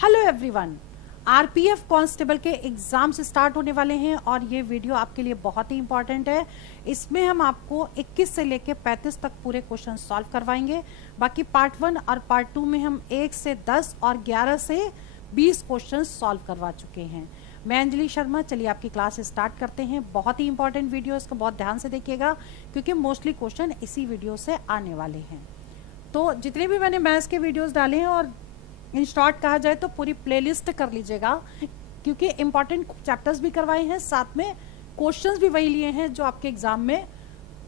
Hello everyone. RPF constable के exams start होने वाले हैं और ये वीडियो आपके लिए बहुत ही इंपॉर्टेंट है। इसमें हम आपको 21 से लेके 35 तक पूरे क्वेश्चन सॉल्व करवाएंगे। बाकी पार्ट 1 और पार्ट 2 में हम 1 से 10 और 11 से 20 क्वेश्चन सॉल्व करवा चुके हैं। मैं अंजलि शर्मा, चलिए आपकी क्लास स्टार्ट करते हैं। बहुत ही इंपॉर्टेंट वीडियो, इसको बहुत ध्यान से देखिएगा क्योंकि मोस्टली क्वेश्चन इसी वीडियो से आने वाले हैं। तो जितने भी मैंने मैथ्स के वीडियोस डाले हैं और इन शॉर्ट कहा जाए तो पूरी प्लेलिस्ट कर लीजिएगा क्योंकि इंपॉर्टेंट चैप्टर्स भी करवाए हैं, साथ में क्वेश्चंस भी वही लिए हैं जो आपके एग्जाम में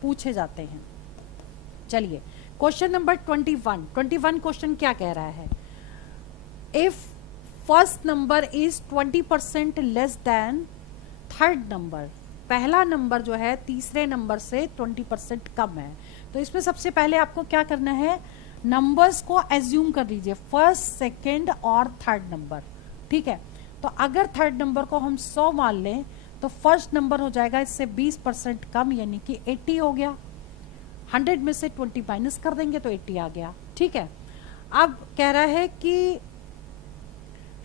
पूछे जाते हैं। चलिए क्वेश्चन नंबर 21 क्वेश्चन क्या कह रहा है? If first number is 20% less than third number, पहला नंबर जो है तीसरे नंबर से 20% कम है। तो इसमें सबसे पहले आपको क्या करना है, नंबर्स को एज्यूम कर लीजिए, फर्स्ट, सेकंड और थर्ड नंबर। ठीक है, तो अगर थर्ड नंबर को हम 100 मान लें तो फर्स्ट नंबर हो जाएगा इससे 20% कम, यानी कि 80 हो गया। 100 में से 20 माइनस कर देंगे तो 80 आ गया। ठीक है, अब कह रहा है कि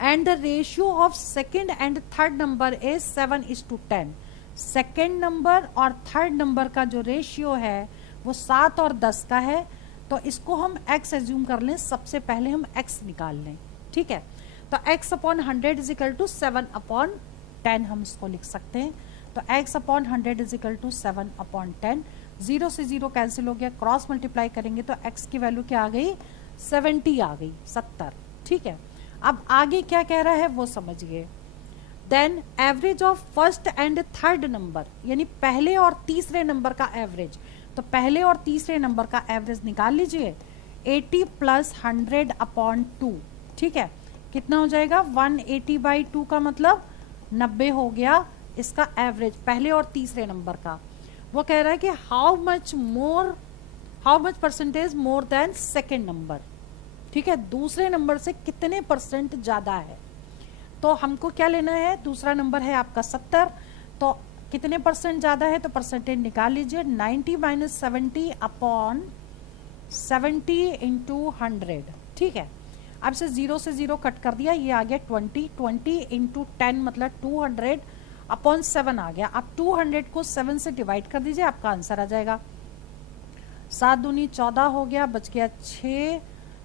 and the ratio of second and third number is 7:10। Second number और थर्ड नंबर का जो रेशियो है वो 7 और 10 का है। तो इसको हम x एज्यूम कर लें, सबसे पहले हम x निकाल लें। ठीक है, तो x upon 100 is equal to 7/10 हम इसको लिख सकते हैं। तो x upon 100 is equal to 7/10। 0 से 0 कैंसिल हो गया, क्रॉस मल्टीप्लाई करेंगे तो x की वैल्यू क्या आ गई, 70 आ गई, 70। ठीक है, अब आगे क्या कह रहा है वो समझिए। Then average of first and third number, यानी पहले और तीसरे नंबर का एवरेज। तो पहले और तीसरे नंबर का एवरेज निकाल लीजिए, 80 प्लस 100/2। ठीक है, कितना हो जाएगा, 180/2 का मतलब 90 हो गया इसका एवरेज पहले और तीसरे नंबर का। वो कह रहा है कि how much percentage more than second number. ठीक है, दूसरे नंबर से कितने परसेंट ज्यादा है। तो हमको क्या लेना है, दूसरा नंबर है आपका 70, तो कितने परसेंट ज्यादा है, तो परसेंटेज निकाल लीजिए। 90 माइनस 70/70 इंटू 100। ठीक है, अब से 0 से 0 कट कर दिया, ये आ गया 20 इंटू 10 मतलब 200/7 आ गया। अब 200 को 7 से डिवाइड कर दीजिए, आपका आंसर आ जाएगा। 7 दूनी 14 हो गया, बच गया 6,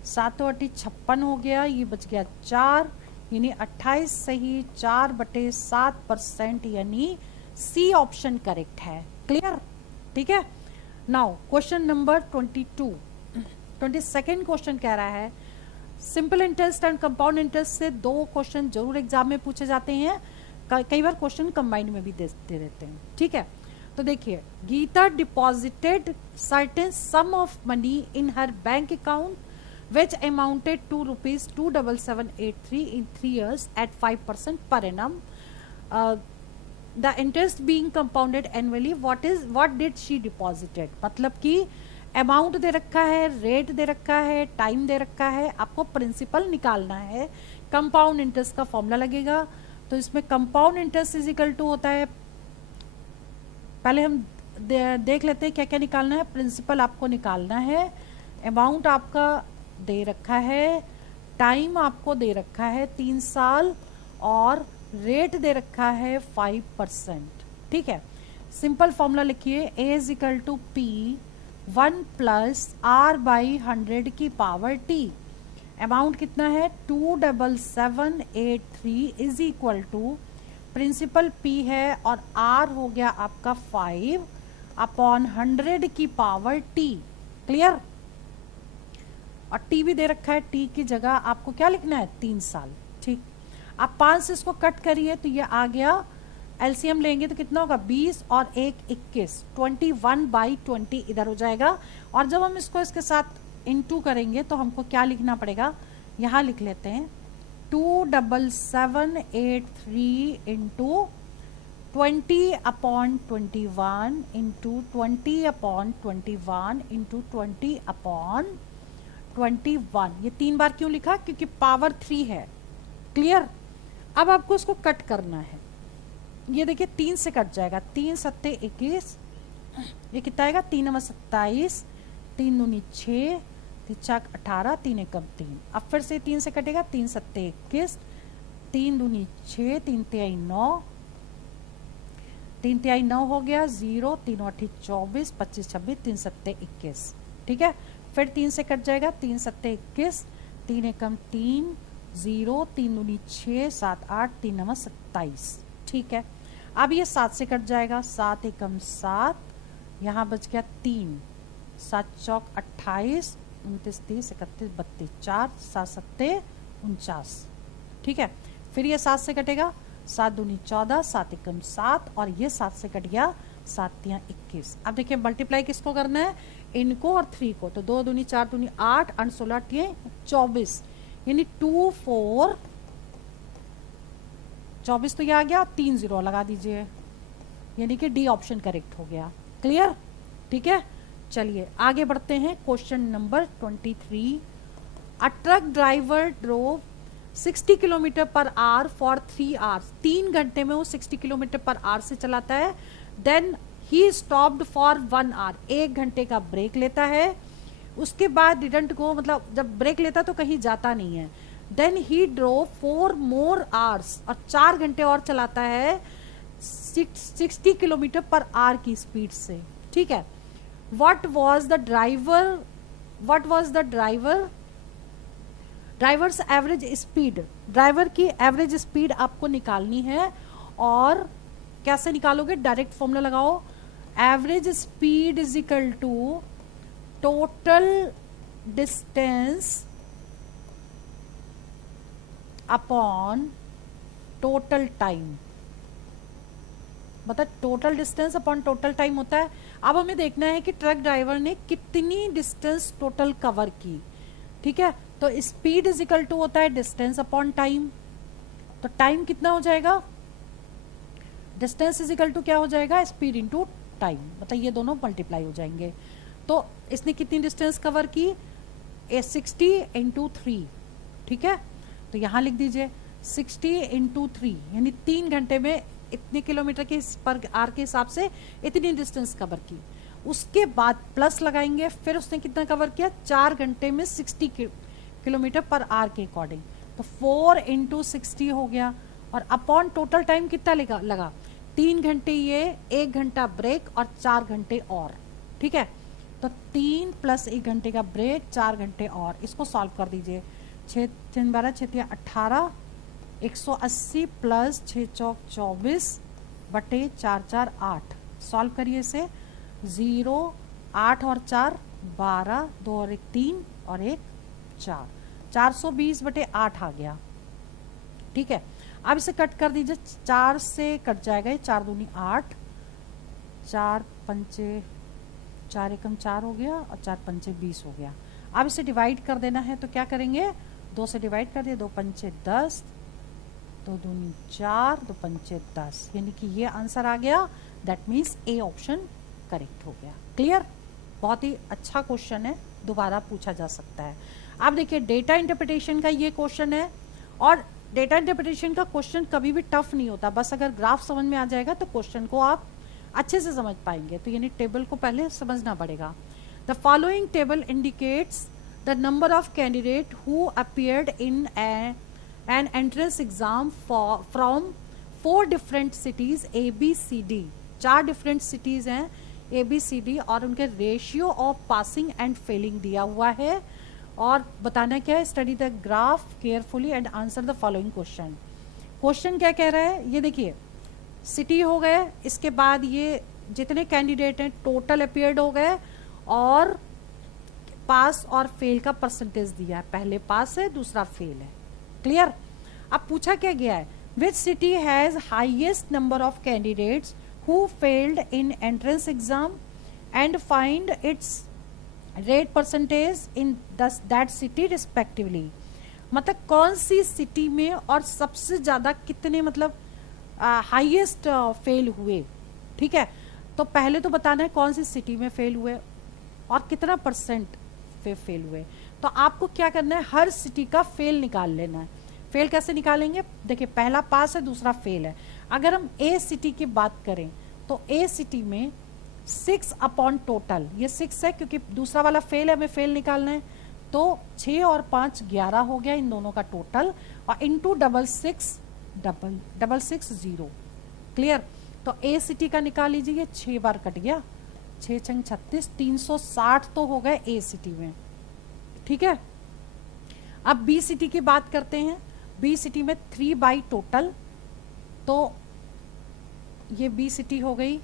7 8 56 हो गया, ये बच गया 4, यानी 28 सही 4/7%, यानी सी ऑप्शन करेक्ट है। क्लियर? ठीक है, नाउ क्वेश्चन नंबर 22 क्वेश्चन कह रहा है simple interest and compound interest से 2 क्वेश्चन जरूर एग्जाम में पूछे जाते हैं, कई बार क्वेश्चन कंबाइंड में भी दे देते हैं। ठीक है, तो देखिए, गीता deposited certain sum of money in her bank account which amounted to rupees 27783 in 3 years at 5% per annum. The interest being compounded annually. What did she deposited? मतलब कि अमाउंट दे रखा है, रेट दे रखा है, टाइम दे रखा है, आपको प्रिंसिपल निकालना है। कंपाउंड इंटरेस्ट का फॉर्मूला लगेगा, तो इसमें compound interest is equal to होता है, पहले हम देख लेते हैं क्या क्या निकालना है। प्रिंसिपल आपको निकालना है, अमाउंट आपका दे रखा है, टाइम आपको दे रखा है 3 साल, और रेट दे रखा है 5%। ठीक है, सिंपल फॉर्मूला लिखिए, A is equal to P 1 plus R/100 की पावर T। अमाउंट कितना है 27783 is equal to principal P है और R हो गया आपका 5/100 की पावर T। क्लियर? और टी भी दे रखा है, टी की जगह आपको क्या लिखना है, 3 साल। ठीक, आप 5 से इसको कट करिए तो ये आ गया, एलसीएम लेंगे तो कितना होगा, 20 और 1 21, 21/20 इधर हो जाएगा। और जब हम इसको इसके साथ इनटू करेंगे तो हमको क्या लिखना पड़ेगा, यहाँ लिख लेते हैं 27783 इंटू 20/21 इंटू 20/21 इंटू 20/21। ये 3 बार क्यों लिखा, क्योंकि पावर 3 है। क्लियर? अब आपको इसको कट करना है, ये देखिए 3 से कट जाएगा, 3 सत्ते 21, ये कितना आएगा, 3 9 27, 3 दूनी 6, चाक 18, 3 एकम 3। अब फिर से 3 से कटेगा, 3 सत्ते 21, 3 दूनी 6, 3 तिहाई 9, 3 तिहाई 9 हो गया, 0, 3 अठी 24, 25 26, 3 सत्ते 21। ठीक है, फिर 3 से कट जाएगा, 3 सत्ते 21, 3 एकम 3, 0, 3 दूनी 6, 7 8, 3 नवा 27। ठीक है, अब ये 7 से कट जाएगा, 7 एकम 7, यहाँ बच गया 3, 7 चौक 28, 29 30 31 32, 4 7 सत्ते 49। ठीक है, फिर ये 7 से कटेगा, 7 दूनी 14, 7 एकम 7, और ये 7 से कट गया, 7 तिहाई 21। अब देखिए मल्टीप्लाई किसको करना है, इनको और 3 को। तो 2 दूनी 4 दूनी 8, 8 16 तिहाई 24, यानी 2 4 24 तो ये आ गया, 3 0 लगा दीजिए, यानी कि डी ऑप्शन करेक्ट हो गया। क्लियर? ठीक है, चलिए आगे बढ़ते हैं। Question number 23। A truck driver drove 60 kilometre per hour for 3 hours. 3 घंटे में वो 60 किलोमीटर पर आवर से चलाता है। Then he stopped for 1 hour, 1 घंटे का ब्रेक लेता है। उसके बाद डिडंट गो, मतलब जब ब्रेक लेता तो कहीं जाता नहीं है। Then he drove 4 more hours, और 4 घंटे और चलाता है 60 किलोमीटर पर आवर की स्पीड से। ठीक है, what was the driver's average speed, driver की एवरेज स्पीड आपको निकालनी है। और कैसे निकालोगे, डायरेक्ट फॉर्मूला लगाओ, average speed is equal to total distance upon total time. मतलब total distance upon total time होता है। अब हमें देखना है कि ट्रक ड्राइवर ने कितनी डिस्टेंस टोटल कवर की। ठीक है, तो स्पीड इज इक्वल टू होता है डिस्टेंस अपॉन टाइम। तो टाइम कितना हो जाएगा, डिस्टेंस इज इक्वल टू क्या हो जाएगा, स्पीड इनटू टाइम, मतलब ये दोनों मल्टीप्लाई हो जाएंगे। तो इसने कितनी डिस्टेंस कवर की, 60 इंटू 3। ठीक है, तो यहां लिख दीजिए 60 इंटू 3, यानी 3 घंटे में इतने किलोमीटर के पर आर के हिसाब से इतनी डिस्टेंस कवर की। उसके बाद प्लस लगाएंगे, फिर उसने कितना कवर किया, 4 घंटे में 60 किलोमीटर पर आर के अकॉर्डिंग। तो 4 इंटू 60 हो गया, और अपॉन टोटल टाइम कितना लगा 3 घंटे ये, 1 घंटा ब्रेक और 4 घंटे और। ठीक है, तो 3 प्लस 1 घंटे का ब्रेक, 4 घंटे और। इसको सॉल्व कर दीजिए, 6 3 12 6 3 18, 180 प्लस 6 चौक 24 बटे 4 4 8। सॉल्व करिए इसे, 0 8 और 4 12, 2 और 1 3 और 1 4, 420 बटे 8 आ गया। ठीक है, अब इसे कट कर दीजिए, 4 से कट जाएगा ये, 4 दूनी 8, 4 पंचे 4 एकम 4 हो गया, और 4 पंचे 20 हो गया। अब इसे डिवाइड कर देना है, तो क्या करेंगे, 2 से डिवाइड कर दिए, 2 पंचे 10, 2 दूनी 4, 2 पंचे 10, यानी कि ये आंसर आ गया। That means A option correct हो गया। क्लियर? बहुत ही अच्छा क्वेश्चन है, दोबारा पूछा जा सकता है। अब देखिए डेटा इंटरप्रिटेशन का ये क्वेश्चन है, और डेटा इंटरप्रिटेशन का क्वेश्चन कभी भी टफ नहीं होता, बस अगर ग्राफ समझ में आ जाएगा तो क्वेश्चन को आप अच्छे से समझ पाएंगे। तो यानी टेबल को पहले समझना पड़ेगा। The following table indicates the number of candidate who appeared in an entrance exam from 4 different cities ABCD। 4 different cities हैं ABCD, और उनके ratio of passing and failing दिया हुआ है। और बताना क्या है, study the graph carefully and answer the following question. Question क्या कह रहा है, ये देखिए सिटी हो गए, इसके बाद ये जितने कैंडिडेट हैं टोटल अपीयर्ड हो गए, और पास और फेल का परसेंटेज दिया है, पहले पास है दूसरा फेल है। क्लियर? अब पूछा क्या गया है, which city has highest number of candidates who failed in entrance exam and find its rate percentage in that city respectively. मतलब कौन सी सिटी में और सबसे ज्यादा कितने, मतलब हाईएस्ट फेल हुए। ठीक है, तो पहले तो बताना है कौन सी सिटी में फेल हुए और कितना परसेंट फेल हुए। तो आपको क्या करना है, हर सिटी का फेल निकाल लेना है। फेल कैसे निकालेंगे, देखिए पहला पास है दूसरा फेल है। अगर हम ए सिटी की बात करें तो ए सिटी में 6 अपॉन टोटल, ये 6 है क्योंकि दूसरा वाला फेल है, हमें फेल निकालना है, तो 6 और 5 11 हो गया इन दोनों का टोटल, और इंटू 660। क्लियर। तो ए सिटी का निकाल लीजिए, ये 6 बार कट गया, 6 छंग 36, 360 तो हो गए ए सिटी में। ठीक है, अब बी सिटी की बात करते हैं। बी सिटी में 3 बाई टोटल, तो ये बी सिटी हो गई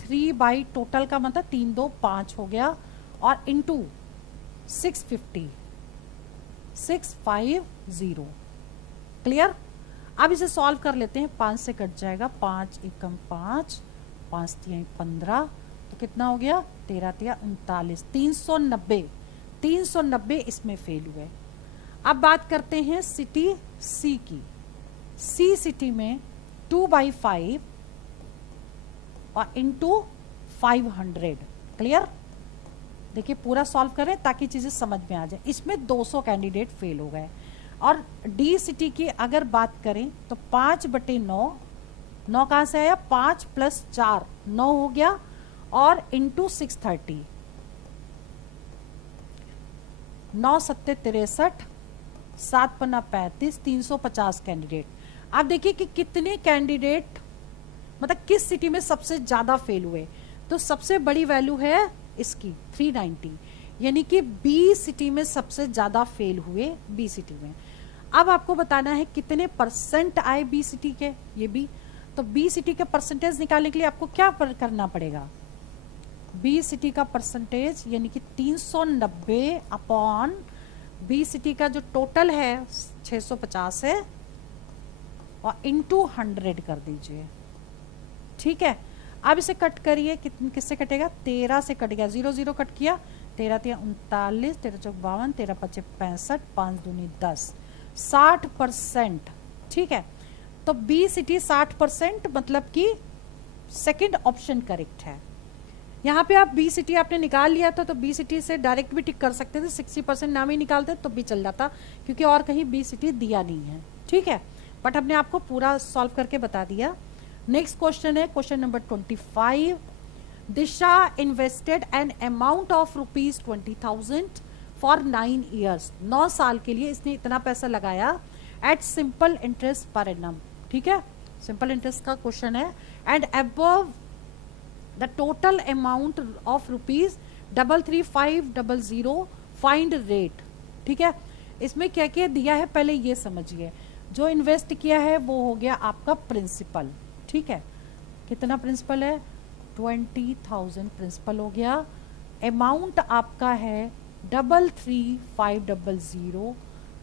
3 बाई टोटल का मतलब 3 2 5 हो गया, और इंटू 650 650। क्लियर। अब इसे सॉल्व कर लेते हैं, 5 से कट जाएगा, 5 एकम 5, 5 तिहाई 15, तो कितना हो गया 13 तिया 39, 390 इसमें फेल हुए। अब बात करते हैं सिटी सी की। सी सिटी में 2 बाई 5 और इंटू 500। क्लियर। देखिए पूरा सॉल्व करें ताकि चीजें समझ में आ जाए। इसमें 200 कैंडिडेट फेल हो गए। और डी सिटी की अगर बात करें तो 5/9, 9 कहां से आया, 5 + 4 9 हो गया, और इंटू 630, 9 सत्ते 63, 7 पन्ना 35, 350 कैंडिडेट। आप देखिए कि कितने कैंडिडेट मतलब किस सिटी में सबसे ज्यादा फेल हुए। तो सबसे बड़ी वैल्यू है इसकी 390, यानी कि बी सिटी में सबसे ज्यादा फेल हुए, बी सिटी में। अब आपको बताना है कितने परसेंट आए बी सिटी के, ये बी। तो बी सिटी का परसेंटेज निकालने के लिए आपको क्या करना पड़ेगा, बी सिटी का परसेंटेज यानी कि 390 अपॉन बी सिटी का जो टोटल है 650 है, और इंटू 100 कर दीजिए। ठीक है, अब इसे कट करिए, किससे कटेगा, 13 से कट गया, 0 0 कट किया, 13 तिया 39, 13 चौक 52, 13 पच्चे 65, 5 दूनी 10, 60%। ठीक है, तो बी सिटी 60%, मतलब कि सेकंड ऑप्शन करेक्ट है। यहाँ पे आप बी सिटी आपने निकाल लिया था, तो बी सिटी से डायरेक्ट भी टिक कर सकते थे, 60% नाम ही निकालते तो भी चल जाता, क्योंकि और कहीं बी सिटी दिया नहीं है। ठीक है, बट हमने आपको पूरा सॉल्व करके बता दिया। नेक्स्ट क्वेश्चन है question number 25। Disha invested an amount of ₹20,000 for 9 years. 9 साल के लिए इसने इतना पैसा लगाया at simple interest per annum. ठीक है, सिंपल इंटरेस्ट का क्वेश्चन है। And above the total amount of ₹33,500 find rate. ठीक है, इसमें क्या क्या दिया है पहले ये समझिए। जो इन्वेस्ट किया है वो हो गया आपका प्रिंसिपल। ठीक है, कितना प्रिंसिपल है, 20,000 प्रिंसिपल हो गया। अमाउंट आपका है 33,500।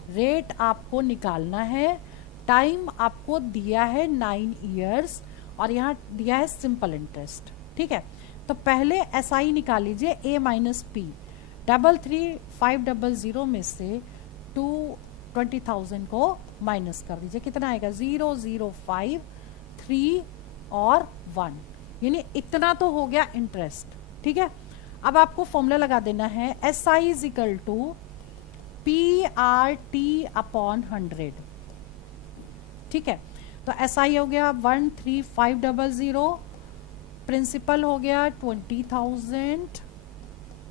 रेट आपको निकालना है। टाइम आपको दिया है 9 ईयर्स, और यहाँ दिया है सिंपल इंटरेस्ट। ठीक है, तो पहले एसआई निकाल लीजिए, ए माइनस पी। 33,500 में से 20,000 को माइनस कर दीजिए, कितना आएगा 0 0 5 3 और 1, यानी इतना तो हो गया इंटरेस्ट। ठीक है, अब आपको फॉर्मूला लगा देना है, S I is equal to PRT upon 100। ठीक है, तो एस आई हो गया 13,500, प्रिंसिपल हो गया 20,000,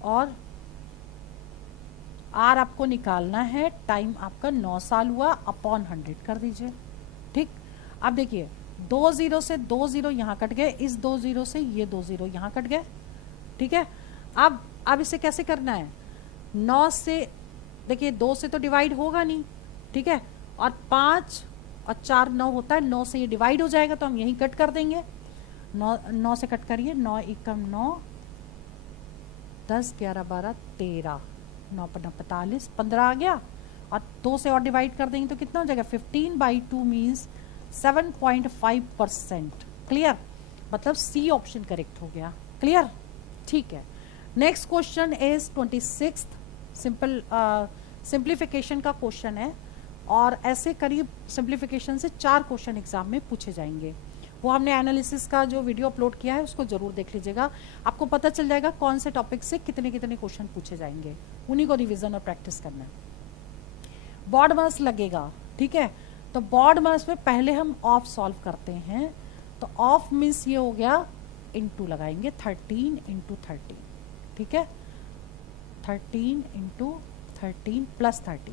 और आर आपको निकालना है, टाइम आपका 9 साल हुआ, अपॉन 100 कर दीजिए। ठीक, अब देखिए 2 0 से 2 0 यहाँ कट गए, इस 2 0 से ये 2 0 यहाँ कट गए। ठीक है, अब इसे कैसे करना है, 9 से देखिए 2 से तो डिवाइड होगा नहीं। ठीक है, और 5 और 4 9 होता है, 9 से ये डिवाइड हो जाएगा, तो हम यहीं कट कर देंगे। 9 से कट करिए, 9 एकम 9, 10 11 12 13, 9 पन्ना 45, 15 आ गया, और 2 से और डिवाइड कर देंगे तो कितना हो जाएगा, 15/2 मीन्स 7.5%। क्लियर, मतलब सी ऑप्शन करेक्ट हो गया। क्लियर, ठीक है। नेक्स्ट क्वेश्चन इज 26, सिंप्लीफिकेशन का क्वेश्चन है, और ऐसे करीब सिंप्लीफिकेशन से 4 क्वेश्चन एग्जाम में पूछे जाएंगे। वो हमने एनालिसिस का जो वीडियो अपलोड किया है उसको जरूर देख लीजिएगा, आपको पता चल जाएगा कौन से टॉपिक से कितने कितने क्वेश्चन पूछे जाएंगे, उन्हीं को रिवीजन और प्रैक्टिस करना है। बोर्ड मार्क्स लगेगा। ठीक है, तो बोर्ड मार्क्स में पहले हम ऑफ सॉल्व करते हैं। तो ऑफ मीन्स ये हो गया, इंटू लगाएंगे 13 × 13। ठीक है, 13 × 13 प्लस 13।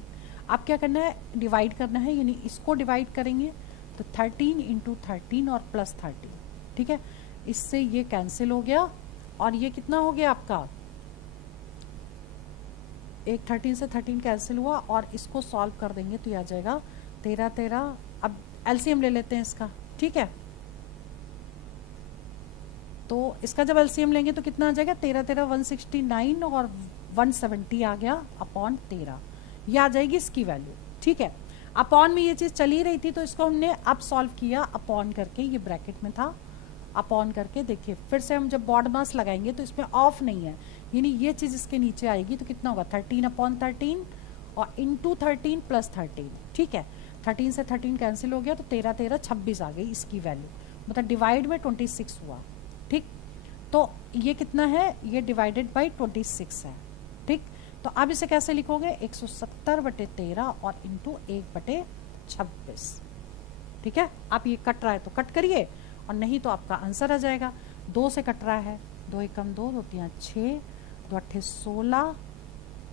आप क्या करना है, डिवाइड करना है, यानी इसको डिवाइड करेंगे तो 13 इंटू 13 और प्लस 13, ठीक है। इससे ये कैंसिल हो गया और ये कितना हो गया आपका, एक 13 से 13 कैंसिल हुआ और इसको सॉल्व कर देंगे तो ये आ जाएगा 13 13। अब एलसीएम ले लेते हैं इसका, ठीक है। तो इसका जब एलसीएम लेंगे तो कितना आ जाएगा, 13 13 169 और 170 आ गया अपॉन 13, ये आ जाएगी इसकी वैल्यू, ठीक है। अपॉन में ये चीज़ चली रही थी तो इसको हमने अब सॉल्व किया अपॉन करके, ये ब्रैकेट में था, अपॉन करके देखिए फिर से हम जब बॉड मास लगाएंगे तो इसमें ऑफ नहीं है, यानी ये चीज़ इसके नीचे आएगी तो कितना होगा 13 अपॉन 13 और इंटू 13 प्लस 13, ठीक है। 13 से 13 कैंसिल हो गया तो 13 13 26 आ गई इसकी वैल्यू, मतलब डिवाइड में 26 हुआ, ठीक। तो ये कितना है, ये डिवाइडेड बाई 26 है, ठीक। तो अब इसे कैसे लिखोगे, 170/13 और इंटू 1/26, ठीक है। आप ये कट रहा है तो कट करिए और नहीं तो आपका आंसर आ जाएगा। 2 से कट रहा है, 2 एकम 2, 2 3 6, 2 8 16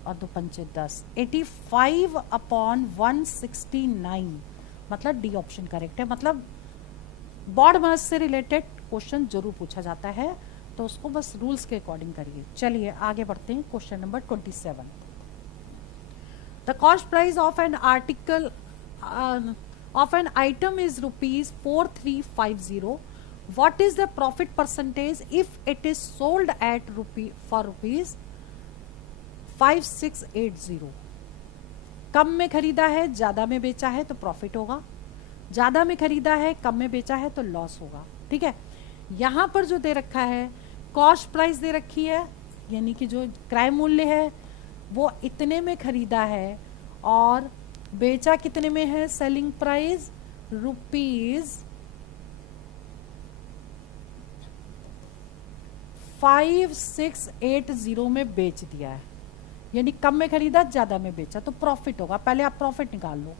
और 2 5 10, 85/169, मतलब डी ऑप्शन करेक्ट है। मतलब बॉड मास से रिलेटेड क्वेश्चन जरूर पूछा जाता है तो उसको बस रूल्स के अकॉर्डिंग करिए। चलिए आगे बढ़ते हैं, question number 27। The cost price of an article of an item is rupees 4350. What is the profit percentage if it is sold at rupees 5680? कम में खरीदा है, ज्यादा में बेचा है तो प्रॉफिट होगा, ज्यादा में खरीदा है, कम में बेचा है तो लॉस होगा, ठीक है। यहां पर जो दे रखा है कॉस्ट प्राइस दे रखी है, यानी कि जो क्रय मूल्य है वो इतने में खरीदा है और बेचा कितने में है, सेलिंग प्राइस रुपीज 5680 में बेच दिया है, यानी कम में खरीदा ज्यादा में बेचा तो प्रॉफिट होगा। पहले आप प्रॉफिट निकाल लो,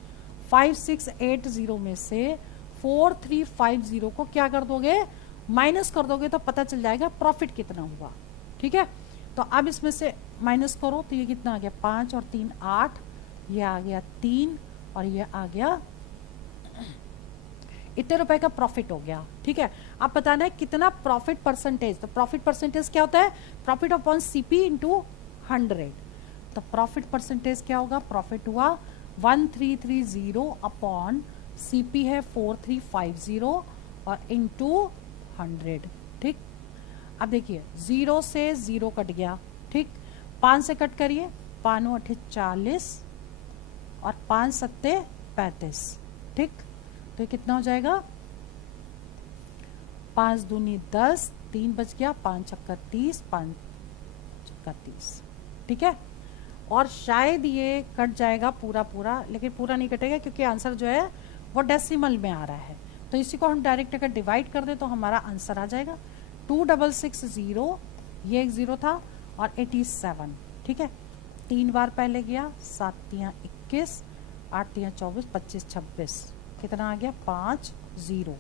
5680 में से 4350 को क्या कर दोगे, माइनस कर दोगे तो पता चल जाएगा प्रॉफिट कितना हुआ, ठीक है। तो अब इसमें से माइनस करो तो ये कितना आ गया, 5 और 3 8, ये आ गया 3 और ये आ गया इतने रुपए का प्रॉफिट हो गया, ठीक है। अब बताना है कितना प्रॉफिट परसेंटेज, तो प्रॉफिट परसेंटेज क्या होता है, प्रॉफिट अपॉन सीपी इंटू 100। तो प्रॉफिट परसेंटेज क्या होगा, प्रॉफिट हुआ 1330 अपॉन सीपी है 4350 और इंटू 100, ठीक। अब देखिए 0 से 0 कट गया, ठीक। 5 से कट करिए, 5 8 40 और 5 7 35, ठीक। तो ये कितना हो जाएगा, 5 दूनी 10, 3 बच गया, 5 छक्का 30, 5 छक्का 30, ठीक है। और शायद ये कट जाएगा पूरा पूरा, लेकिन पूरा नहीं कटेगा क्योंकि आंसर जो है वो डेसिमल में आ रहा है। तो इसी को हम डायरेक्ट अगर डिवाइड कर दे तो हमारा आंसर आ जाएगा 2660, ये एक 0 था और 87, ठीक है। 3 बार पहले गया, 7 3 21, 8 3 24, 25 26, कितना आ गया 5 0,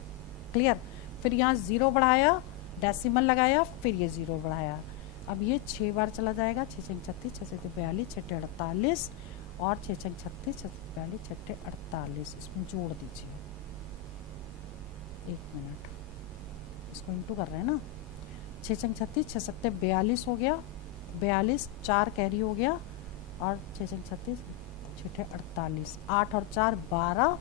क्लियर। फिर यहाँ 0 बढ़ाया, डेसिमल लगाया, फिर ये 0 बढ़ाया। अब ये 6 बार चला जाएगा, 6 6 36, 6 6 42, 6 6 48 और 6 6 36, 6 42, 6 6 48, इसमें जोड़ दीजिए, 1 मिनट, इसको इंटू कर रहे हैं ना, 6 6 36, 6 7 42 हो गया, 42, 4 कैरी हो गया और 6 6 36, 6 6 48, 8 और 4 12,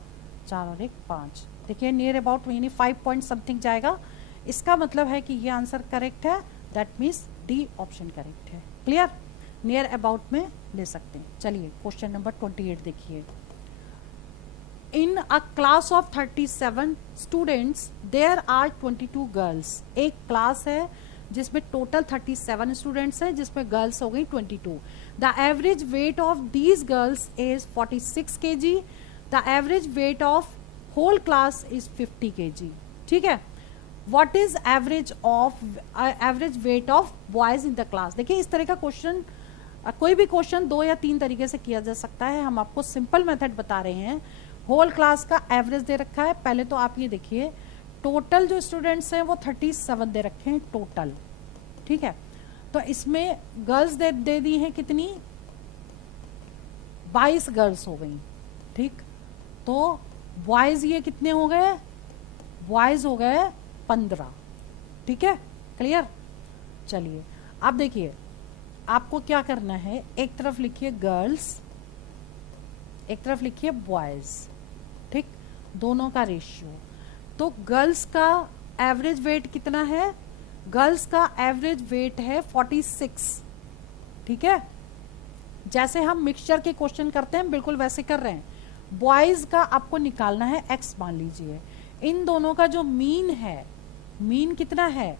4 और 1 5। देखिए नियर अबाउट यानी 5 पॉइंट समथिंग जाएगा। इसका मतलब है कि ये आंसर करेक्ट है, that means D option correct है, क्लियर। नियर अबाउट में ले सकते हैं। चलिए क्वेश्चन नंबर 28 देखिए। In a class of 37 students there are 22 girls. एक क्लास है जिसमें टोटल 37 स्टूडेंट्स हैं, जिसमें गर्ल्स हो गई 22। The average weight of these girls is 46 kg। The average weight of whole class is 50 kg, ठीक है। What is average weight of boys in the class. देखिए इस तरह का क्वेश्चन, कोई भी क्वेश्चन 2 या 3 तरीके से किया जा सकता है। हम आपको सिंपल मेथड बता रहे हैं। होल क्लास का एवरेज दे रखा है। पहले तो आप ये देखिए टोटल जो स्टूडेंट्स हैं वो 37 दे रखे हैं टोटल, ठीक है। तो इसमें गर्ल्स दे दी हैं कितनी 22 गर्ल्स हो गई, ठीक। तो बॉयज ये कितने हो गए, बॉयज हो गए 15, ठीक है, क्लियर। चलिए अब देखिए आपको क्या करना है, एक तरफ लिखिए गर्ल्स, एक तरफ लिखिए बॉयज, ठीक, दोनों का रेशियो। तो गर्ल्स का एवरेज वेट कितना है, गर्ल्स का एवरेज वेट है 46, ठीक है। जैसे हम मिक्सचर के क्वेश्चन करते हैं बिल्कुल वैसे कर रहे हैं। बॉयज का आपको निकालना है x, मान लीजिए इन दोनों का जो मीन है, मीन कितना है,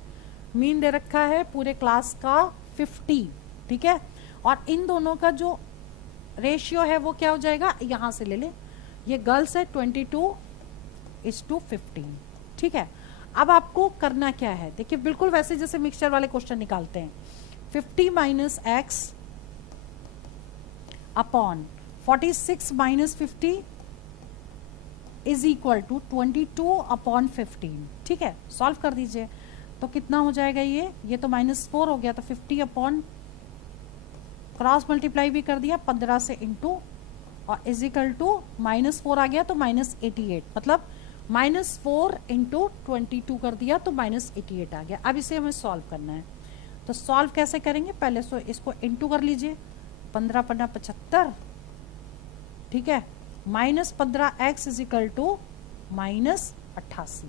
मीन दे रखा है पूरे क्लास का 50, ठीक है। और इन दोनों का जो रेशियो है वो क्या हो जाएगा, यहां से ले ले, ये गर्ल्स है 22:15, ठीक है। अब आपको करना क्या है, देखिए बिल्कुल वैसे जैसे मिक्सचर वाले क्वेश्चन निकालते हैं। 50 minus x upon 46 minus 50 is equal to 22/15, ठीक है। सॉल्व कर दीजिए तो कितना हो जाएगा, ये तो -4 हो गया, तो 50 अपॉन क्रॉस मल्टीप्लाई भी कर दिया 15 से इंटू, और इज इक्वल टू -4 आ गया तो -88, मतलब -4 इंटू 22 कर दिया तो -88 आ गया। अब इसे हमें सॉल्व करना है, तो सॉल्व कैसे करेंगे, पहले सो इसको इंटू कर लीजिए, 15 पन्ना 75, ठीक है, -15x इज इक्वल टू -88।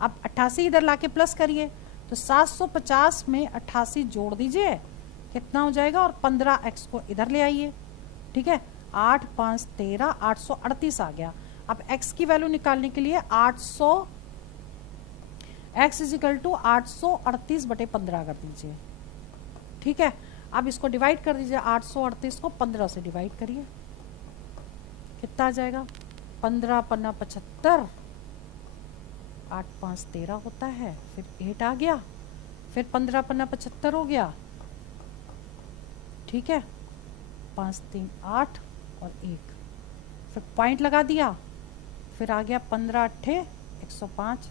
अब 88 इधर लाके प्लस करिए, तो 750 में 88 जोड़ दीजिए, कितना हो जाएगा, और 15x को इधर ले आइए, ठीक है, 8 5 13, 838 आ गया। अब x की वैल्यू निकालने के लिए 800 x इज इक्वल टू 838/15 कर दीजिए, ठीक है। अब इसको डिवाइड कर दीजिए, 838 को 15 से डिवाइड करिए, कितना आ जाएगा, 15 पन्ना 75, 8 5 13 होता है, फिर 8 आ गया, फिर 15 पन्ना 75 हो गया, ठीक है, 5 3 8 और 1, फिर पॉइंट लगा दिया, फिर आ गया 15 8 105,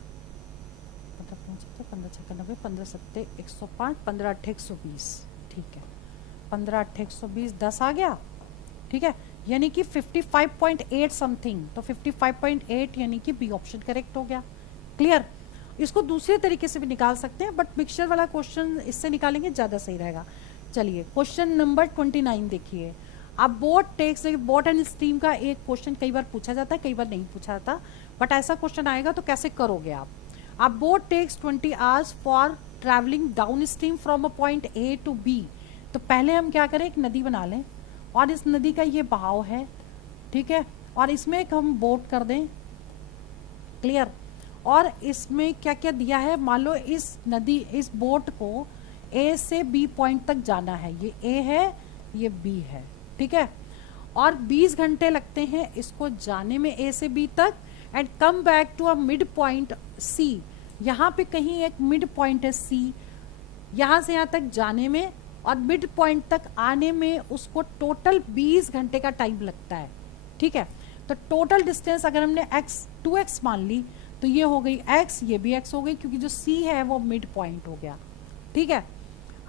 15 6 90, 15 7 105, 15 8 120, ठीक है, 15 8 120, 10 आ गया, ठीक है, यानी कि 55.8 समथिंग, तो 55.8 यानी कि बी ऑप्शन करेक्ट हो गया, क्लियर। इसको दूसरे तरीके से भी निकाल सकते हैं, बट मिक्सचर वाला क्वेश्चन इससे निकालेंगे ज़्यादा सही रहेगा। चलिए क्वेश्चन नंबर 29 देखिए। अब बोट एंड स्ट्रीम का एक क्वेश्चन कई बार पूछा जाता है, कई बार नहीं पूछा जाता, बट ऐसा क्वेश्चन आएगा तो कैसे करोगे आप। अब boat takes 20 hours for travelling down stream from a point A to B. तो पहले हम क्या करें, एक नदी बना लें, और इस नदी का ये बहाव है, ठीक है, और इसमें एक हम बोट कर दें, क्लियर। और इसमें क्या क्या दिया है, मान लो इस बोट को ए से बी पॉइंट तक जाना है, ये ए है ये बी है, ठीक है, और 20 घंटे लगते हैं इसको जाने में ए से बी तक, and come back to a mid point C. यहाँ पे कहीं एक मिड पॉइंट है सी, यहाँ से यहाँ तक जाने में और मिड पॉइंट तक आने में उसको टोटल 20 घंटे का टाइम लगता है, ठीक है। तो टोटल डिस्टेंस अगर हमने x 2x मान ली तो ये हो गई x, ये भी x हो गई, क्योंकि जो c है वो मिड पॉइंट हो गया, ठीक है।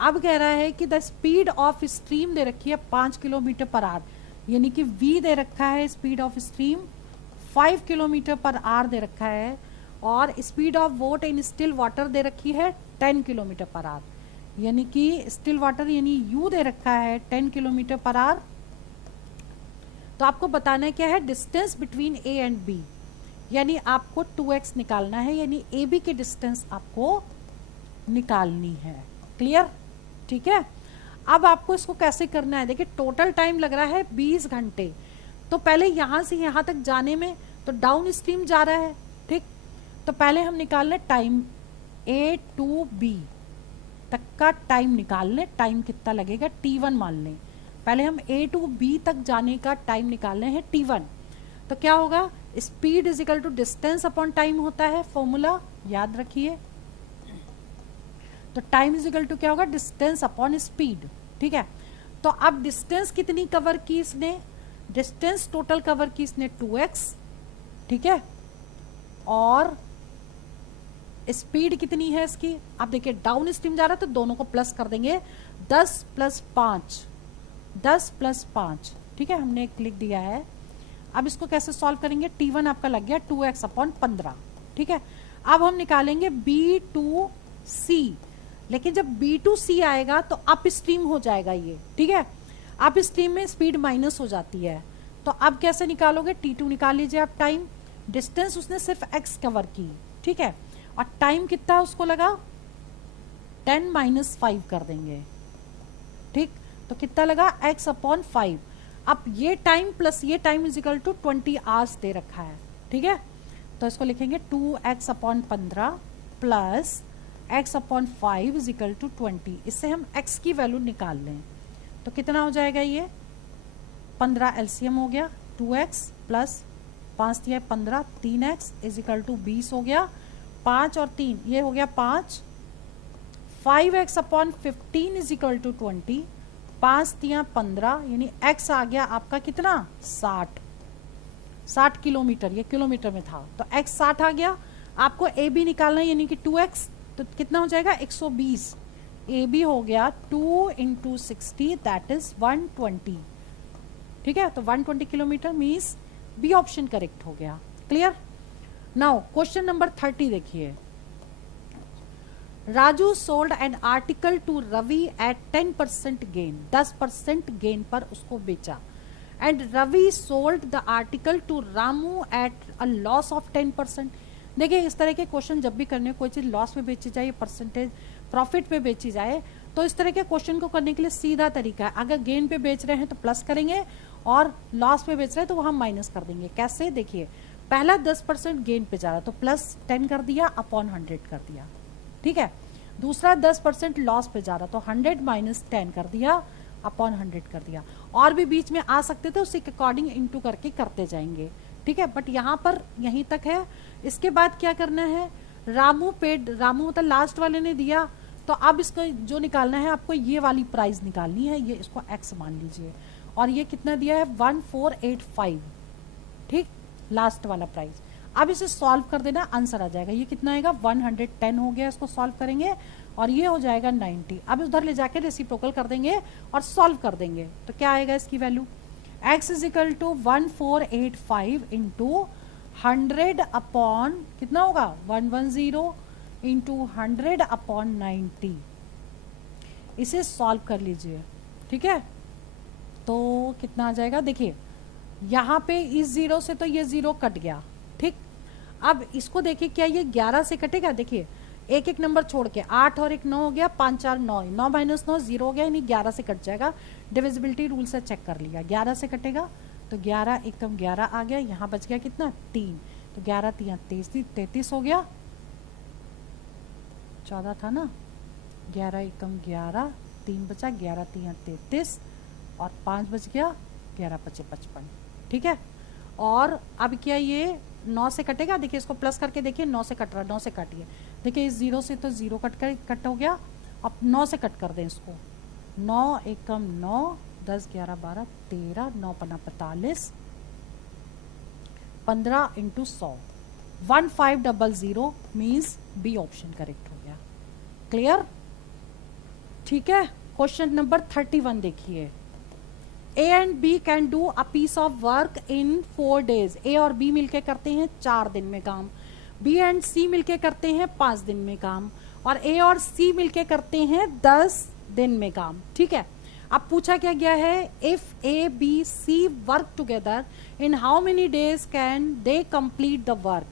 अब कह रहा है कि द स्पीड ऑफ स्ट्रीम दे रखी है 5 किलोमीटर पर आवर, यानी कि v दे रखा है, speed of stream 5 kilometre per hour दे रखा है, और speed of boat in still water दे रखी है 10 किलोमीटर पर आवर, यानी कि स्टिल वाटर यानी u दे रखा है 10 किलोमीटर पर आवर। तो आपको बताना है क्या है, distance between a and b, यानी आपको 2x निकालना है, यानी ए बी की डिस्टेंस आपको निकालनी है, क्लियर, ठीक है। अब आपको इसको कैसे करना है, देखिए टोटल टाइम लग रहा है 20 घंटे, तो पहले यहां से यहां तक जाने में तो डाउन स्ट्रीम जा रहा है, ठीक, तो पहले हम निकाल लें टाइम ए टू बी तक का टाइम निकाल लें, टाइम कितना लगेगा t1 मान लें, पहले हम ए टू बी तक जाने का टाइम निकालने हैं t1। तो क्या होगा, speed is equal to distance upon time होता है, फॉर्मूला याद रखिए। तो टाइम इज इक्वल टू क्या होगा, डिस्टेंस अपॉन स्पीड, ठीक है। तो अब डिस्टेंस कितनी कवर की इसने, डिस्टेंस टोटल कवर की इसने 2x, ठीक है, और स्पीड कितनी है इसकी, अब देखिए डाउन स्ट्रीम जा रहा है तो दोनों को प्लस कर देंगे, 10 + 5, 10 + 5, ठीक है, हमने एक लिख दिया है। अब इसको कैसे सॉल्व करेंगे, T1 आपका लग गया 2x/15, ठीक है। अब हम निकालेंगे B2C, लेकिन जब B2C आएगा तो अप स्ट्रीम हो जाएगा ये, ठीक है। अप स्ट्रीम में स्पीड माइनस हो जाती है, तो अब कैसे निकालोगे, T2 निकाल लीजिए आप। टाइम, डिस्टेंस उसने सिर्फ x कवर की, ठीक है, और टाइम कितना उसको लगा, 10 - 5 कर देंगे, ठीक। तो कितना लगा, x/5। अब ये टाइम प्लस ये time is equal to 20 hours दे रखा है, ठीक है। तो इसको लिखेंगे 2x/15 plus x/5 is equal to 20। इससे हम x की वैल्यू निकाल लें तो कितना हो जाएगा, ये 15 एलसीएम हो गया, 2x प्लस 5 दिया 15, 3x इज इक्वल टू 20 हो गया, 5 और 3 ये हो गया 5, 5x/15 इज इक्वल टू 20, 5 दिया 15, यानी x आ गया आपका कितना, 60 किलोमीटर, ये किलोमीटर में था तो x 60 आ गया। आपको ए बी निकालना है यानी कि 2x, तो कितना हो जाएगा 120, ए बी हो गया 2 × 60 दैट इज 120, ठीक है। तो 120 kilometre means B option correct हो गया। क्लियर। नाउ क्वेश्चन नंबर 30 देखिए, Raju sold an article to Ravi at 10% gain, 10% gain पर उसको बेचा, and Ravi sold the article to Ramu at a loss of 10%। देखिए इस तरह के क्वेश्चन जब भी करने, कोई चीज लॉस में बेची जाए, परसेंटेज प्रॉफिट पे बेची जाए, तो इस तरह के क्वेश्चन को करने के लिए सीधा तरीका है, अगर गेन पे बेच रहे हैं तो प्लस करेंगे और लॉस पे बेच रहे हैं तो वहां माइनस कर देंगे। कैसे, देखिए पहला 10% गेन पे जा रहा तो प्लस 10 कर दिया अपॉन 100 कर दिया, ठीक है। दूसरा 10% लॉस पे जा रहा तो 100 - 10 कर दिया अपॉन 100 कर दिया, और भी बीच में आ सकते थे, उसी के अकॉर्डिंग इंटू करके करते जाएंगे, ठीक है। बट यहाँ पर यहीं तक है। इसके बाद क्या करना है, रामू पेड, रामू मतलब लास्ट वाले ने दिया, तो अब इसको जो निकालना है आपको ये वाली प्राइस निकालनी है, ये इसको x मान लीजिए, और ये कितना दिया है 1485, ठीक, लास्ट वाला प्राइस। अब इसे सॉल्व कर देना, आंसर आ जाएगा, ये कितना आएगा 110 हो गया, इसको सॉल्व करेंगे और ये हो जाएगा 90। अब उधर ले जाके रेसिप्रोकल कर देंगे और सॉल्व कर देंगे, तो क्या आएगा इसकी value, x is equal to 1485 into 100 upon कितना होगा 110 इंटू 100 अपॉन 90। इसे सॉल्व कर लीजिए, ठीक है। तो कितना आ जाएगा, देखिए यहाँ पे इस 0 से तो ये 0 कट गया, ठीक। अब इसको देखिए क्या ये 11 से कटेगा, देखिए एक एक नंबर छोड़ के, 8 और 1 9 हो गया, 5 4 9, 9 - 9 0 हो गया, यानी 11 से कट जाएगा। डिविजिबिलिटी रूल से चेक कर लिया, 11 से कटेगा तो 11 एकम 11 आ गया, यहाँ बच गया कितना 3, तो 11 3 33 हो गया, 14 था ना, 11 एकम 11, 3 बचा, 11 3 33 और 5 बच गया, 11 5 55, ठीक है। और अब क्या ये 9 से कटेगा, देखिए इसको प्लस करके देखिए 9 से कट रहा है, 9 से काटिए, देखिए इस 0 से तो 0 कट हो गया, अब 9 से कट कर दें इसको, 9 एकम 9, 10 11 12 13, 9 पन्ना 45, 15 into 100, 1500 means B option correct हो गया। क्लियर, ठीक है। क्वेश्चन नंबर 31 देखिए, A and B can do a piece of work in 4 days। A और B मिलके करते हैं 4 दिन में काम, B and C मिलके करते हैं 5 दिन में काम, और A और C मिलके करते हैं 10 दिन में काम, ठीक है। अब पूछा क्या गया है, if A B C work together in how many days can they complete the work।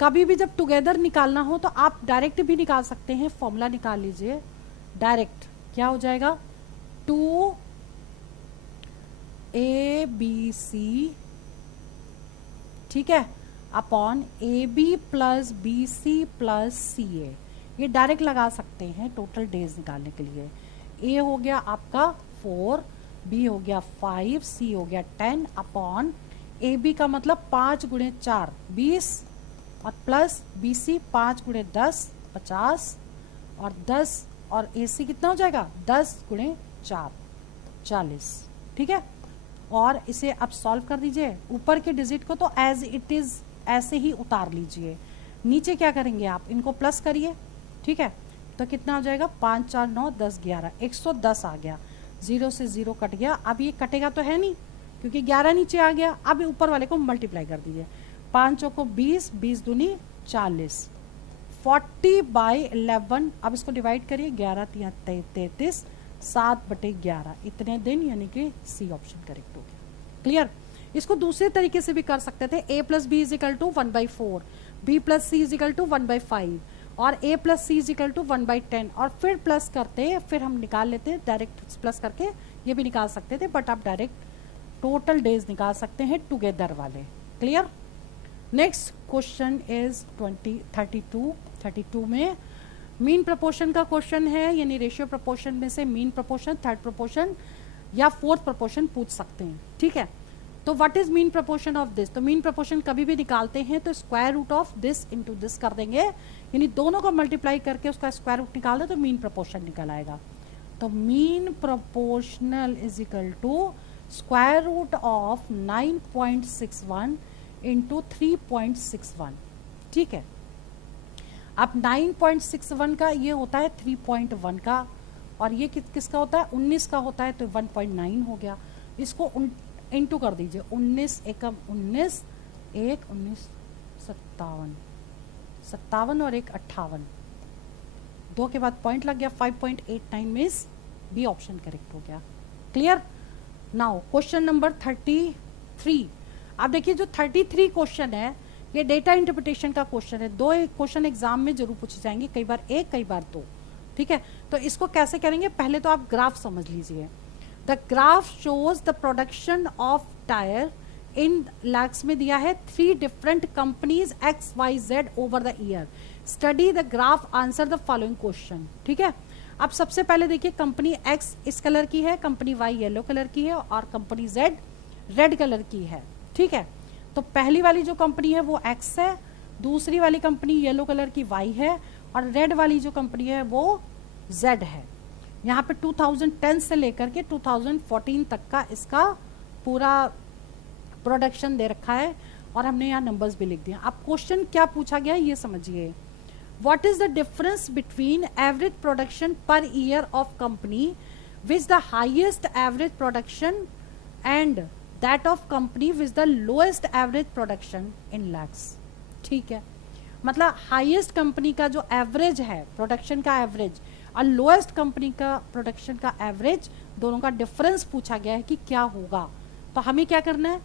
कभी भी जब टुगेदर निकालना हो तो आप डायरेक्ट भी निकाल सकते हैं, फॉर्मूला निकाल लीजिए डायरेक्ट, क्या हो जाएगा 2 ABC, ठीक है, upon AB plus BC plus CA, ये डायरेक्ट लगा सकते हैं टोटल डेज निकालने के लिए। A हो गया आपका 4, B हो गया 5, C हो गया 10 अपॉन AB का मतलब 5 × 4 20, और प्लस BC 5 × 10 50, और 10 और AC कितना हो जाएगा 10 × 4 40, ठीक है। और इसे आप सॉल्व कर दीजिए, ऊपर के डिजिट को तो एज इट इज ऐसे ही उतार लीजिए, नीचे क्या करेंगे आप इनको प्लस करिए, ठीक है। तो कितना हो जाएगा 5 4 9 10 11, 110 आ गया। 0 से 0 कट गया। अब ये कटेगा तो है नहीं क्योंकि 11 नीचे आ गया। अब ऊपर वाले को मल्टीप्लाई कर दीजिए, 5 को 20, 20 दूनी 40, 40/11। अब इसको डिवाइड करिए, 11 तिया 33, 7/11, इतने दिन, यानी कि सी ऑप्शन करेक्ट हो गया। क्लियर। इसको दूसरे तरीके से भी कर सकते थे, a + b = 1/4, b + c = 1/5 और a + c = 1/10, और फिर प्लस करते, फिर हम निकाल लेते डायरेक्ट प्लस करके, ये भी निकाल सकते थे, बट आप डायरेक्ट टोटल डेज निकाल सकते हैं टुगेदर वाले। क्लियर। नेक्स्ट क्वेश्चन इज 32 में मीन प्रोपोर्शन का क्वेश्चन है, यानी रेशियो प्रोपोर्शन में से मीन प्रोपोर्शन, थर्ड प्रोपोर्शन या फोर्थ प्रोपोर्शन पूछ सकते हैं। ठीक है, तो what is mean proportion of this? तो मीन प्रोपोर्शन कभी भी निकालते हैं तो square root of this into this कर देंगे, यानी दोनों को मल्टीप्लाई करके उसका स्क्वायर रूट निकाल दो तो मीन प्रोपोर्शन निकल आएगा। तो mean proportional is equal to square root of 9.61 into 3.61। ठीक है, अब 9.61 का ये होता है 3.1 का, और ये किसका होता है? 19 का होता है, तो 1.9 हो गया। इसको इंटू कर दीजिए, 19 एकम 19, 1 19 57 और 1 58, 2 के बाद पॉइंट लग गया, 5.89 में बी ऑप्शन करेक्ट हो गया। क्लियर। Now question number 33। अब देखिए जो 33 क्वेश्चन है ये डेटा इंटरप्रिटेशन का क्वेश्चन है। 2 क्वेश्चन एग्जाम में जरूर पूछे जाएंगे, कई बार 1 कई बार 2। ठीक है, तो इसको कैसे करेंगे? पहले तो आप ग्राफ समझ लीजिए। The graph shows the production of tyre in lakhs में दिया है 3 different companies XYZ over the year. Study the graph, answer the following question. ठीक है, अब सबसे पहले देखिए कंपनी X इस कलर की है, कंपनी Y येलो कलर की है और कंपनी Z रेड कलर की है। ठीक है, तो पहली वाली जो कंपनी है वो X है, दूसरी वाली कंपनी येलो कलर की Y है और रेड वाली जो कंपनी है वो Z है। यहाँ पे 2010 से लेकर के 2014 तक का इसका पूरा प्रोडक्शन दे रखा है और हमने यहाँ नंबर्स भी लिख दिया। अब क्वेश्चन क्या पूछा गया ये समझिए। What is the difference between average production per year of company which the highest average production and that of company which the lowest average production in lakhs. ठीक है, मतलब हाईएस्ट कंपनी का जो एवरेज है प्रोडक्शन का एवरेज और lowest company का production का एवरेज, दोनों का डिफरेंस पूछा गया है कि क्या होगा। तो हमें क्या करना है?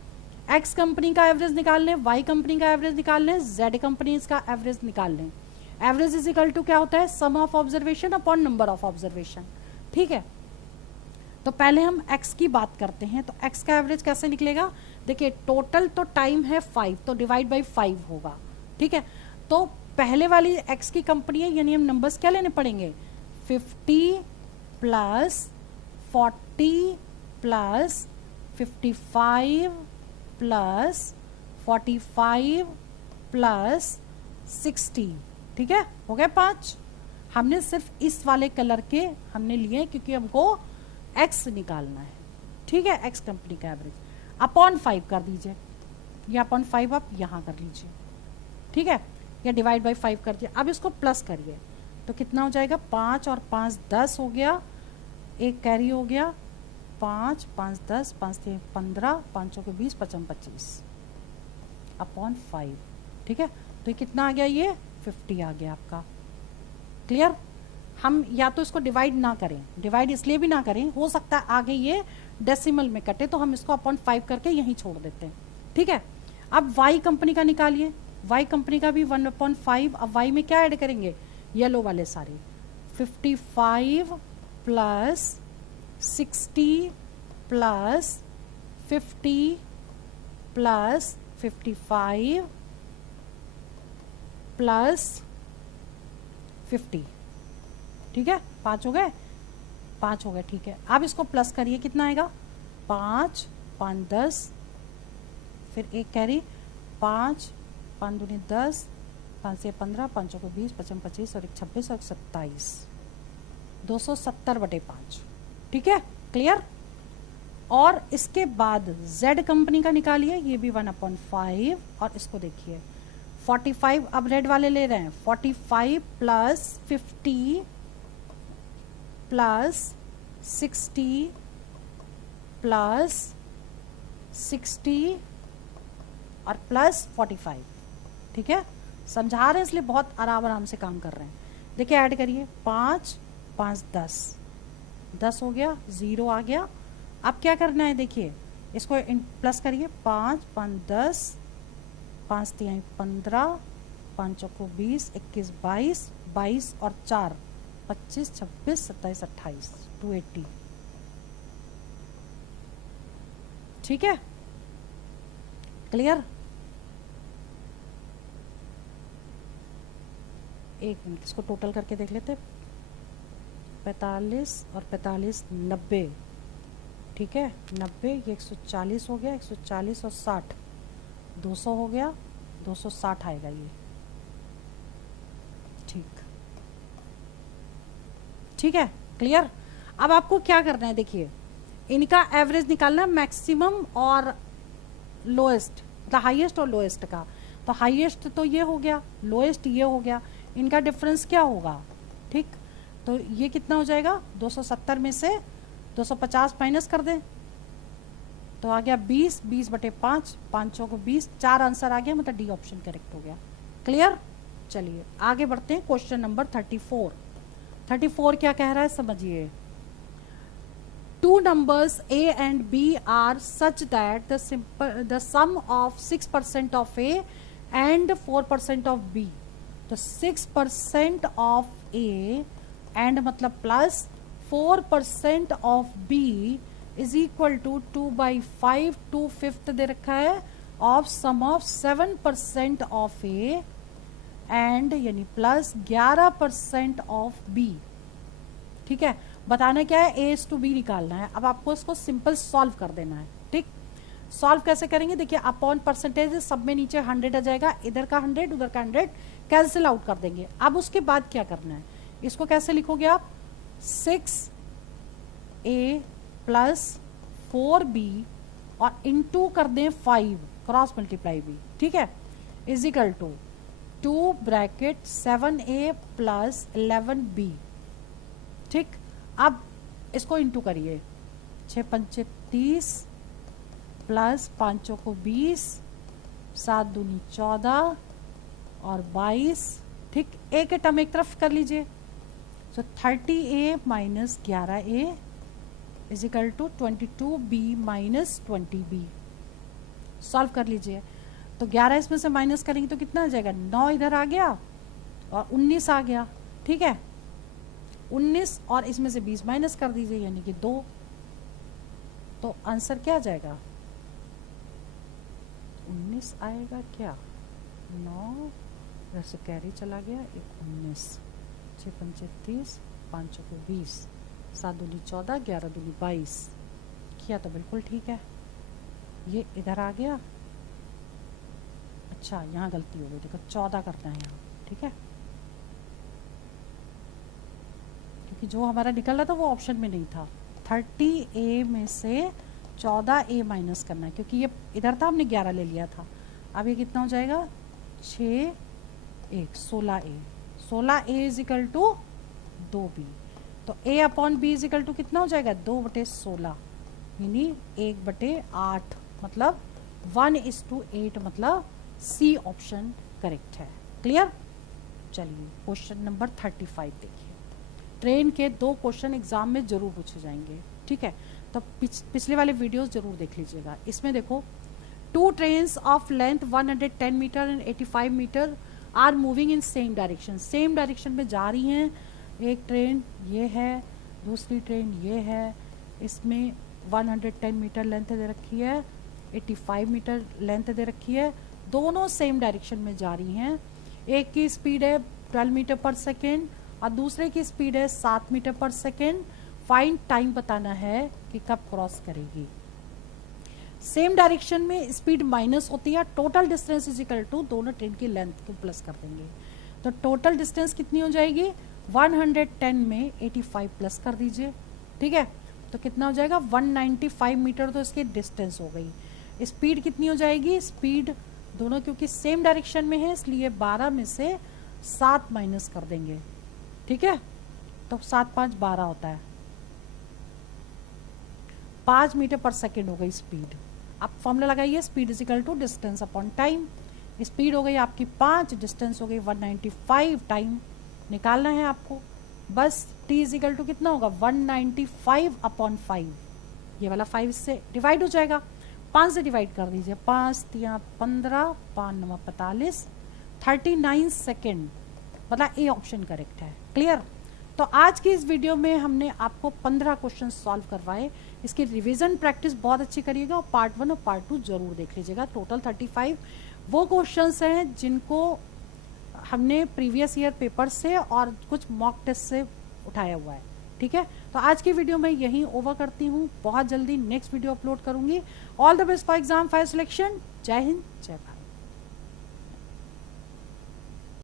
एक्स कंपनी का एवरेज निकाल लें, वाई कंपनी का एवरेज निकाल लें, जेड कंपनी का एवरेज निकाल लें। एवरेज इज इक्वल टू क्या होता है? Sum of observation upon number of observation. ठीक है, तो पहले हम x की बात करते हैं। तो x का एवरेज कैसे निकलेगा? देखिए टोटल तो टाइम है 5, तो डिवाइड बाई 5 होगा। ठीक है, तो पहले वाली x की कंपनी है, यानी हम नंबर्स क्या लेने पड़ेंगे? 50 प्लस 40 प्लस 55 प्लस 45 प्लस 60। ठीक है, हो गए 5। हमने सिर्फ इस वाले कलर के हमने लिए क्योंकि हमको x निकालना है। ठीक है, x कंपनी का एवरेज अपॉन 5 कर दीजिए, ये अपॉन 5 आप यहाँ कर लीजिए। ठीक है, या डिवाइड बाई 5 कर दिया। अब इसको प्लस करिए तो कितना हो जाएगा? 5 और 5 10 हो गया, एक कैरी हो गया, 5 5 10, 5 3 15, 5 के 20, 55 25 अपॉन 5। ठीक है, तो ये कितना आ गया? ये 50 आ गया आपका। क्लियर। हम या तो इसको डिवाइड ना करें, डिवाइड इसलिए भी ना करें, हो सकता है आगे ये डेसिमल में कटे, तो हम इसको अपॉन 5 करके यहीं छोड़ देते हैं। ठीक है, अब वाई कंपनी का निकालिए। वाई कंपनी का भी 1/5। अब वाई में क्या ऐड करेंगे? येलो वाले सारे। 55 प्लस 60 प्लस 50 प्लस 55 प्लस 50। ठीक है, 5 हो गए, 5 हो गए। ठीक है, अब इसको प्लस करिए, कितना आएगा? 5 5 10, फिर एक कैरी, 5 5 दूनी 10, 5 से 15, 5 को 20, 55 25 और 1 26 और 27, 270/5। ठीक है, क्लियर। और इसके बाद Z कंपनी का निकालिए, ये भी 1/5। और इसको देखिए 45, अब रेड वाले ले रहे हैं, 45 प्लस 50 प्लस 60 प्लस 60 और प्लस 45। ठीक है, समझा रहे हैं इसलिए बहुत आराम आराम से काम कर रहे हैं। देखिए ऐड करिए, 5 5 10 हो गया, 0 आ गया। अब क्या करना है, देखिए इसको प्लस करिए, 5 5 10, 5 3 15, 5 चौको 20, 21 22, 22 और 4 25 26 27 28, 280। ठीक है, क्लियर। एक मिनट, इसको टोटल करके देख लेते। 45 और 45 90। ठीक है, 90, ये 140 हो गया, 140 और 60 200 हो गया, 260 आएगा ये। ठीक है, क्लियर। अब आपको क्या करना है, देखिए इनका एवरेज निकालना है, मैक्सिमम और लोएस्ट, मतलब हाईएस्ट और लोएस्ट का। तो हाईएस्ट तो ये हो गया, लोएस्ट ये हो गया, इनका डिफरेंस क्या होगा। ठीक, तो ये कितना हो जाएगा, 270 में से 250 माइनस कर दें तो आ गया 20, 20 बटे 5, 5 को 20, 4 आंसर आ गया, मतलब डी ऑप्शन करेक्ट हो गया। क्लियर, चलिए आगे बढ़ते हैं। Question number 34। 34 क्या कह रहा है, समझिए। Two numbers A and B are such that the sum of 6% of A and 4% of B, तो 6% of A and मतलब plus 4% of B is equal to 2/5, 2/5 दे रखा है, of sum of 7% of A and यानी plus 11% of B। ठीक है, बताना क्या है, A to B निकालना है। अब आपको इसको सिंपल सॉल्व कर देना है। ठीक, सॉल्व कैसे करेंगे, देखिए अपॉन परसेंटेज, सब में नीचे 100 आ जाएगा, इधर का 100 उधर का 100 कैंसिल आउट कर देंगे। अब उसके बाद क्या करना है, इसको कैसे लिखोगे आप, 6A प्लस 4B और इनटू कर दें 5 क्रॉस मल्टीप्लाई B। ठीक है, is equal to 2 bracket 7A plus 11B। ठीक, अब इसको इंटू करिए, 6 पंचे 30 प्लस 5 को 20, 7 दूनी 14 और 22। ठीक, ए के टर्म एक तरफ कर लीजिए, so 30A minus 11A is equal to 22B minus 20B। Solve कर लीजिए, तो 11 इसमें से माइनस करेंगे तो कितना आ जाएगा, 9 इधर आ गया और 19 आ गया। ठीक है, 19 और इसमें से 20 माइनस कर दीजिए, यानी कि 2। तो आंसर क्या आ जाएगा, 19 आएगा क्या, 9 इधर से कैरी चला गया, 19, 6 पंचे 30, 5 को 20, 7 दूनी 14, 11 दूनी 22। किया तो बिल्कुल ठीक है, ये इधर आ गया। अच्छा, यहाँ गलती हो गई, देखो 14 करना है यहाँ। ठीक है, क्योंकि जो हमारा निकल रहा था वो ऑप्शन में नहीं था। 30A में से 14A माइनस करना है, क्योंकि ये इधर था, हमने 11 ले लिया था। अब ये कितना हो जाएगा, 6 1 16A, 16A is equal to 2B। तो A upon B is equal to कितना हो जाएगा, 2/16, यानी 1/8, मतलब 1:8, मतलब सी ऑप्शन करेक्ट है। क्लियर, चलिए क्वेश्चन नंबर 35 देखिए। ट्रेन के 2 क्वेश्चन एग्जाम में जरूर पूछे जाएंगे। ठीक है, तो पिछले वाले वीडियोस जरूर देख लीजिएगा। इसमें देखो, 2 trains of length 110 metre and 85 metre are moving in same direction, same direction में जा रही हैं। एक ट्रेन ये है, दूसरी ट्रेन ये है, इसमें 110 मीटर लेंथ दे रखी है, 85 मीटर लेंथ दे रखी है, दोनों सेम डायरेक्शन में जा रही हैं। एक की स्पीड है 12 मीटर पर सेकेंड और दूसरे की स्पीड है 7 मीटर पर सेकेंड। फाइंड टाइम बताना है कि कब क्रॉस करेगी। सेम डायरेक्शन में स्पीड माइनस होती है, total distance is equal to दोनों ट्रेन की लेंथ को प्लस कर देंगे। तो टोटल डिस्टेंस कितनी हो जाएगी, 110 में 85 प्लस कर दीजिए। ठीक है, तो कितना हो जाएगा, 195 मीटर तो इसकी डिस्टेंस हो गई। स्पीड कितनी हो जाएगी, स्पीड दोनों क्योंकि सेम डायरेक्शन में है इसलिए 12 में से 7 माइनस कर देंगे। ठीक है, तो 7 5 12 होता है, 5 मीटर पर सेकेंड हो गई स्पीड। आप फॉर्मूला लगाइए, speed is equal to distance upon time. Speed हो गई आपकी 5, डिस्टेंस हो गई 195, टाइम निकालना है आपको। बस t इज इक्वल टू कितना होगा 195 अपॉन 5, ये वाला 5 से डिवाइड हो जाएगा, 5 से डिवाइड कर दीजिए, 5 3 15, 5 9 45, 39 सेकेंड, मतलब ए ऑप्शन करेक्ट है। क्लियर। तो आज की इस वीडियो में हमने आपको 15 क्वेश्चन सॉल्व करवाए। इसकी रिवीजन प्रैक्टिस बहुत अच्छी करिएगा और पार्ट 1 और पार्ट 2 जरूर देख लीजिएगा। टोटल 35 वो क्वेश्चंस हैं जिनको हमने प्रीवियस ईयर पेपर से और कुछ मॉक टेस्ट से उठाया हुआ है। ठीक है, तो आज की वीडियो मैं यहीं ओवर करती हूँ, बहुत जल्दी नेक्स्ट वीडियो अपलोड करूंगी। All the best for exam fire selection. जय हिंद, जय भारत।